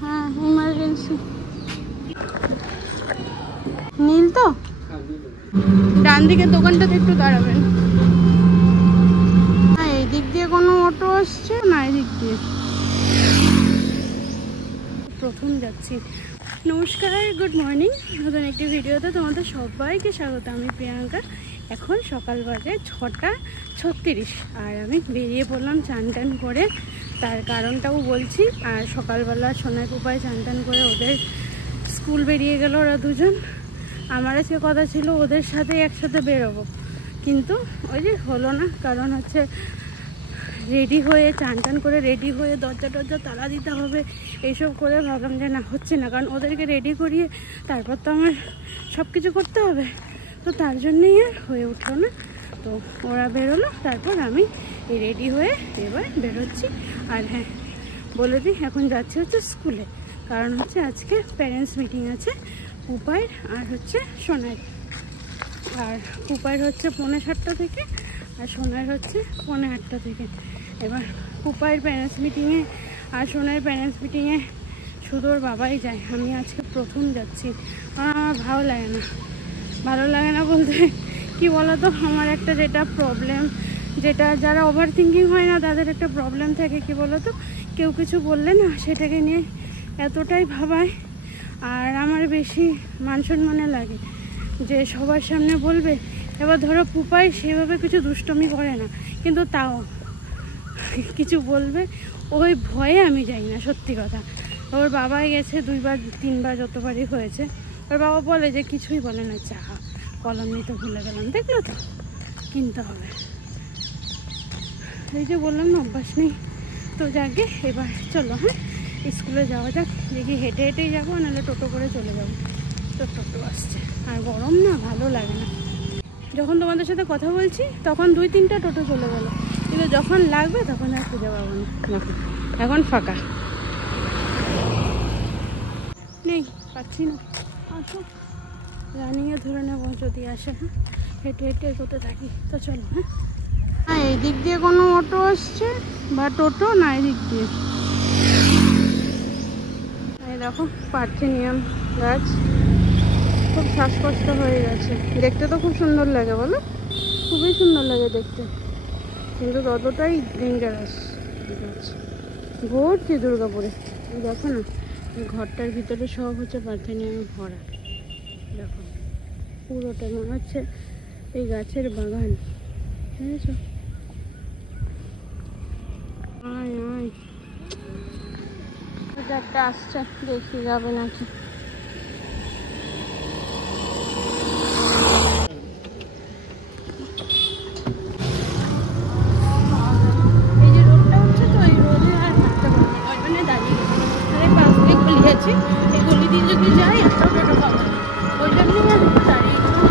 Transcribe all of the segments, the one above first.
হ্যাঁ ইমার্জেন্সি। নীল তো, ডান দিকের দোকানটাতে একটু দাঁড়াবেন। হ্যাঁ এই দিক দিয়ে কোনো অটো আসছে না, এই দিক দিয়ে প্রথম যাচ্ছি। নমস্কার, গুড মর্নিং। নতুন একটি ভিডিওতে তোমাদের সবাইকে স্বাগত। আমি প্রিয়াঙ্কা। এখন সকাল বাজে 6:36 আর আমি বেরিয়ে পড়লাম চান টান করে। তার কারণটাও বলছি। আর সকালবেলা সোনাই পুপায় চান টান করে ওদের স্কুল বেরিয়ে গেল ওরা দুজন। আমার আজকে কথা ছিল ওদের সাথে একসাথে বেরোবো, কিন্তু ওই যে হলো না। কারণ হচ্ছে রেডি হয়ে চান টান করে রেডি হয়ে দরজা টরজা তালা দিতে হবে, এইসব করে ভাবলাম যে না হচ্ছে না। কারণ ওদেরকে রেডি করিয়ে তারপর তো আমার সব কিছু করতে হবে, তো তার জন্যই আর হয়ে উঠলো না। তো ওরা বেরোলো, তারপর আমি রেডি হয়ে এবার বেরোচ্ছি। আর হ্যাঁ বলে দিই, এখন যাচ্ছি হচ্ছে স্কুলে। কারণ হচ্ছে আজকে প্যারেন্টস মিটিং আছে পুপাইয়ের আর হচ্ছে সোনাইয়ের। আর পুপাইয়ের হচ্ছে 7:45 থেকে আর সোনাইয়ের হচ্ছে 8:45 থেকে। এবার পুপাইয়ের প্যারেন্টস মিটিংয়ে আর সোনাইয়ের প্যারেন্টস মিটিংয়ে শুধু ওর বাবাই যায়। আমি আজকে প্রথম যাচ্ছি। আমার ভালো লাগে না বলতে কি বলতো, আমার একটা যেটা প্রবলেম, যেটা যারা ওভার থিঙ্কিং হয় না তাদের একটা প্রবলেম থাকে, কি বলতো, কেউ কিছু বললে না সেটাকে নিয়ে এতটাই ভাবায়। আর আমার বেশি মান সম্মানে লাগে যে সবার সামনে বলবে। এবার ধরো পুপাই সেভাবে কিছু দুষ্টমি করে না, কিন্তু তাও কিছু বলবে, ওই ভয়ে আমি যাই না। সত্যি কথা, ওর বাবা গেছে 2বার 3বার যতবারই হয়েছে। ওর বাবা বলে যে কিছুই বলে না, চা কলম নিতে ভুলে গেলাম, দেখলো তো কিনতে হবে। এই যে বললাম না অভ্যাস নেই। তো যাকে এবার চলো হ্যাঁ স্কুলে যাওয়া যাক। দেখি হেঁটে হেঁটেই যাবো, নাহলে টোটো করে চলে যাবো। তো টোটো আসছে, আর গরম না, ভালো লাগে না। যখন তোমাদের সাথে কথা বলছি তখন 2-3টা টোটো চলে গেল, কিন্তু যখন লাগবে তখন আর খুঁজে পাবো না। এখন ফাঁকা নেই, পাচ্ছি না। আসো রানিংয়ে ধরে নেবো যদি আসে। হ্যাঁ হেঁটে হেঁটে এগোতে থাকি। তো চলো হ্যাঁ। হ্যাঁ এই দিক দিয়ে কোনো অটো আসছে বা টোটো না, এই দিক দিয়ে। এই দেখো পার্থেনিয়াম গাছ, খুব শ্বাসকষ্ট হয়ে গেছে। দেখতে তো খুব সুন্দর লাগে, বলো, খুবই সুন্দর লাগে দেখতে, কিন্তু ততটাই ডেঞ্জারাস গাছ। ভর্তি দুর্গাপুরে, দেখো না এই ঘরটার ভিতরে সব হচ্ছে পার্থেনিয়ামে ভরা। দেখো পুরোটা মনে হচ্ছে এই গাছের বাগান, বুঝেছো? একটা আসছে, দেখি যাবে নাকি। এই যে রোডটা হচ্ছে, তো এই রোডে আর হাঁটতে পারবো না, ওই জন্য দাঁড়িয়ে গেছি। এই পাশ দিয়ে গলি আছে, এই গলি দিয়ে যদি যাই একটা টোটো পাবো, ওই জন্যই আর দাঁড়িয়ে গেলাম।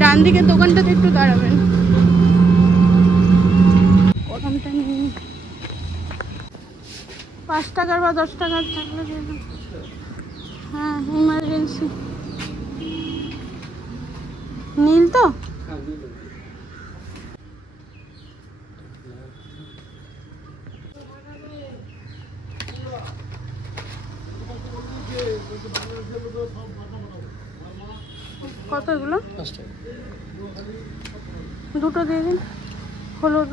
ডান দিকের দোকানটাতে একটু দাঁড়াবেন। কলমটা নিয়ে 5 টাকার বা 10 টাকার থাকলে। হ্যাঁ ইমার্জেন্সি। নীল তো, কত এগুলো? 5 টাকা। দুটো দিয়ে দিন,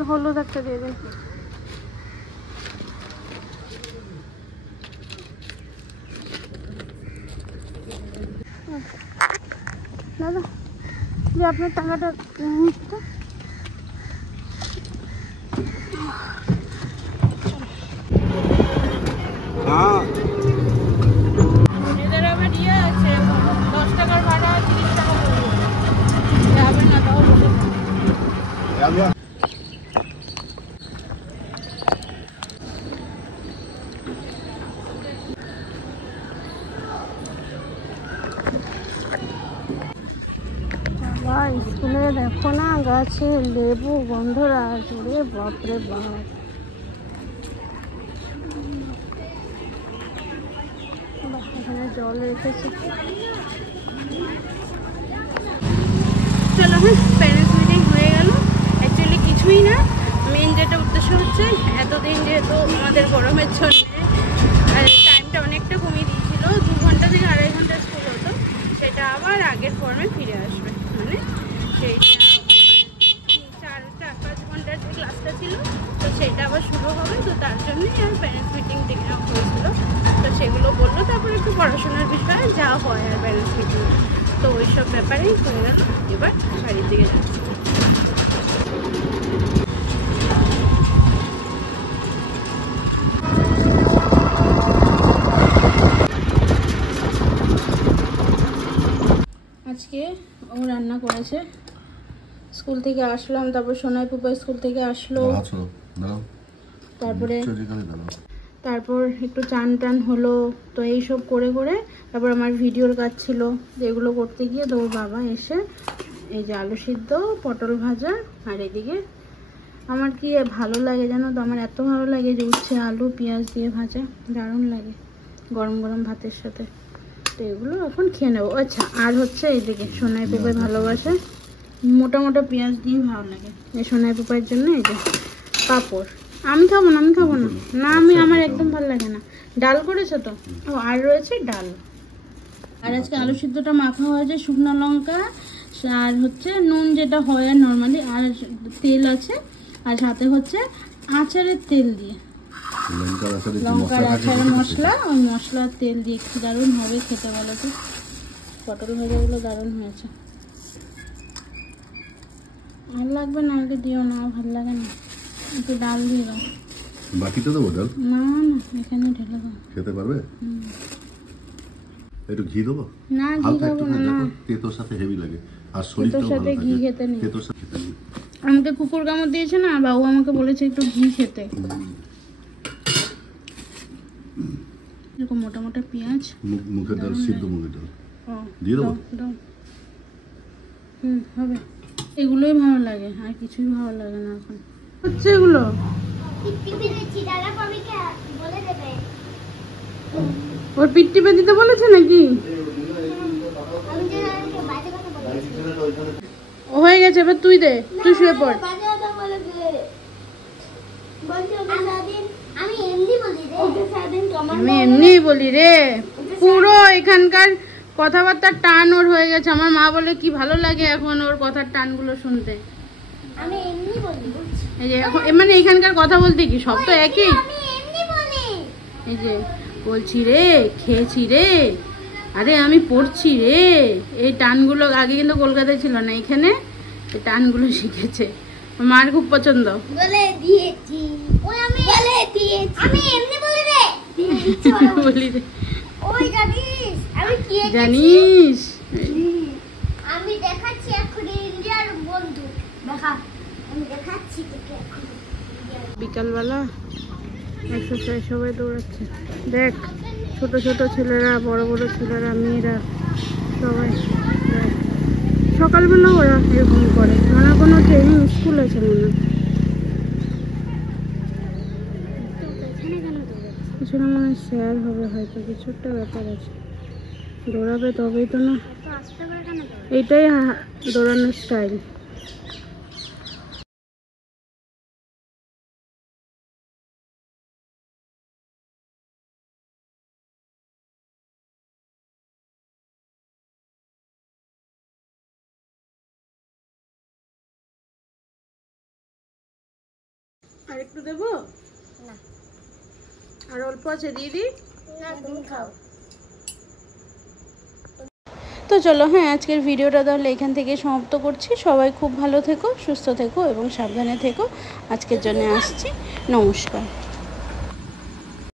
হলুদ একটা দিয়ে দিন। দাদা যে আপনার টাকাটা তো এদের আবার ইয়ে আছে, 10 টাকার ভাড়া 30 টাকা যাবে না, তাও বলে স্কুলে দেখো না গাছে লেবু গন্ধরাজ, ওরে বাপরে বাপ। এখানে জল রেখেছে। চলো হ্যাঁ, প্যারেন্টস মিটিং হয়ে গেল। অ্যাকচুয়ালি কিছুই না, মেন যেটা উদ্দেশ্য হচ্ছে এতদিন যেহেতু আমাদের গরমের জন্য টাইমটা অনেকটা কমিয়ে দিয়েছিল, 2 ঘন্টা থেকে 2.5 ঘন্টা স্কুল হতো, সেটা আবার আগের ফর্মে ফিরে আসবে। মানে সেইটা 4-5 ঘন্টার যে ক্লাসটা ছিল তো সেটা আবার শুরু হবে। তো তার জন্যই আর প্যারেন্টস মিটিং হয়েছিল, তো সেগুলো বললো। তারপরে একটু পড়াশোনার বিষয়ে যা হয় আর প্যারেন্টস মিটিং, তো ওই সব ব্যাপারেই হয়ে গেল। এবার বাড়ির দিকে যাচ্ছি। আজকে ও রান্না করেছে, স্কুল থেকে আসলাম, তারপর সোনাই পুপা স্কুল থেকে আসলো, তারপর একটু চান টান হলো। তো এইসব করে করে তারপর আমার ভিডিওর কাজ ছিল, এগুলো করতে গিয়ে তো ওর বাবা এসে এই যে আলু সিদ্ধ, পটল ভাজা, আর এদিকে আমার কি ভালো লাগে জানো তো, আমার এত ভালো লাগে যে উচ্ছে আলু পেঁয়াজ দিয়ে ভাজা, দারুণ লাগে গরম গরম ভাতের সাথে। তো এগুলো এখন খেয়ে নেবো। আচ্ছা, আর হচ্ছে এইদিকে সোনাই পুপাই ভালোবাসে মোটা মোটা পেঁয়াজ দিয়ে ভালো লাগে, এই সোনাই পুপাইয়ের জন্য এই যে পাঁপড়। আমি খাবো না, না আমার একদম ভালো লাগে না। ডাল করেছো তো? ও, আর রয়েছে ডাল। আর আজকে আলু সিদ্ধটা মাখা হয়েছে শুকনো লঙ্কা আর হচ্ছে নুন, যেটা হয় আর নর্মালি, আর তেল আছে, আর সাথে হচ্ছে আচারের তেল দিয়ে, লঙ্কার আচারের মশলা, ওই মশলার তেল দিয়ে একটু দারুণ হবে খেতে। বলো তো, পটল ভাজাগুলো দারুণ হয়েছে। আর লাগবে না, আমাকে দিও না, ভালো লাগে না। একটু ডাল দিয়ে দাও। বাকিটা দেবো ডাল? না না, এখানে ঢেলে দাও। খেতে পারবে? একটু ঘি দেবো? না, ঘি খাবো না, তেতোর সাথে হেভি লাগে, আর শরীরটাও ভালো থাকে। ঘি খেতে নেই, তেতোর সাথে খেতে নেই। আমাকে কুকুর কামড় দিয়েছে না, বাবু আমাকে বলেছে একটু ঘি খেতে। এরকম মোটা মোটা পেঁয়াজ, মুখের ডাল, সিদ্ধ মুখের ডাল দিয়ে দেবো? হবে। এগুলোই ভালো লাগে, আর কিছুই ভালো লাগে না এখন। হচ্ছে এগুলো ওর পিঠ টিপে দিতে বলেছে নাকি? হয়ে গেছে, এবার তুই দে, তুই শুয়ে পড়। আমি এমনি বলি রে, পুরো এখানকার কথাবার্তার টান ওর হয়ে গেছে। আমার মা বলে কি ভালো লাগে এখন ওর কথার টানগুলো শুনতে। এই যে এখন মানে এখানকার কথা বলতে কি সব তো একই। এই যে বলছি রে, খেয়েছি রে, আরে আমি পড়ছি রে, এই টানগুলো আগে কিন্তু কলকাতায় ছিল না, এখানে এই টানগুলো শিখেছে। মার খুব পছন্দ। বলে দিয়েছি, ওই আমি বলে দিয়েছি, আমি এমনি বলি রে, বলি রে, ওই জানিস আমি কি জানিস, আমি দেখাচ্ছি এখন ইন্ডিয়ার বন্ধু, দেখা আমি দেখাচ্ছি তোকে এখন। বিকালবেলা এক্সারসাইজ সবাই দৌড়াচ্ছে, দেখ ছোট ছোট ছেলেরা, বড় বড় ছেলেরা, মেয়েরা সবাই। সকালবেলা ওরা এরকম করে, মানে কোনো ট্রেনিং স্কুল আছে মনে হয়, কিছুটা মনে হয় শেয়ার হবে, হয়তো কিছু একটা ব্যাপার আছে। দৌড়াবে তবেই তো না, এইটাই দৌড়ানোর স্টাইল। আর একটু দেবো না, আর অল্প আছে, দিয়ে দিই না, তুমি খাও। তো চলো হ্যাঁ, আজকের ভিডিওটা তাহলে এখান থেকে সমাপ্ত করছি। সবাই খুব ভালো থেকো, সুস্থ থেকো এবং সাবধানে থেকো। আজকের জন্য আসছি, নমস্কার।